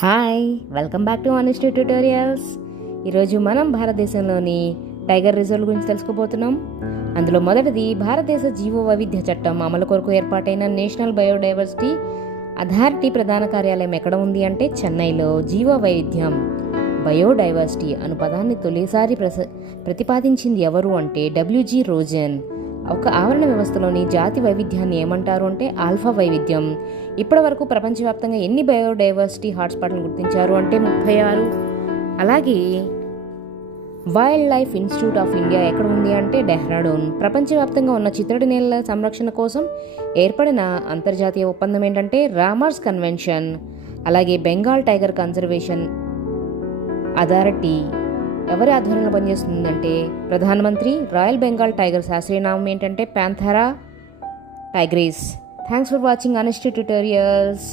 Hi, welcome back to honesty tutorials. ఈరోజు మనం భారతదేశంలోని టైగర్ రిజర్వ్ గురించి తెలుసుకోబోతున్నాం. అందులో మొదటిది భారతదేశ జీవ వైవిధ్య చట్టం అమలు కొరకు ఏర్పాటైన నేషనల్ బయోడైవర్సిటీ అథారిటీ ప్రధాన కార్యాలయం ఎక్కడ ఉంది అంటే చెన్నైలో. జీవ వైవిధ్యం బయోడైవర్సిటీ అను పదాన్ని తొలిసారి ప్రతిపాదించింది ఎవరు అంటే డబ్ల్యూజీ రోజన్. ఒక ఆవరణ వ్యవస్థలోని జాతి వైవిధ్యాన్ని ఏమంటారు అంటే ఆల్ఫా వైవిధ్యం. ఇప్పటి వరకు ప్రపంచవ్యాప్తంగా ఎన్ని బయోడైవర్సిటీ హాట్స్పాట్లను గుర్తించారు అంటే 36. అలాగే wild life institute of India ఎక్కడ ఉంది అంటే డెహ్రాడూన్. ప్రపంచవ్యాప్తంగా ఉన్న చిత్తడి నేలల సంరక్షణ కోసం ఏర్పడిన అంతర్జాతీయ ఒప్పందం ఏంటంటే రామర్స్ కన్వెన్షన్. అలాగే బెంగాల్ టైగర్ కన్జర్వేషన్ అథారిటీ ఎవరి ఆధ్వర్యంలో పనిచేస్తుందంటే ప్రధానమంత్రి. రాయల్ బెంగాల్ టైగర్ శాస్త్రీయ నామం ఏంటంటే panthera tigris. Thanks for watching honesty tutorials.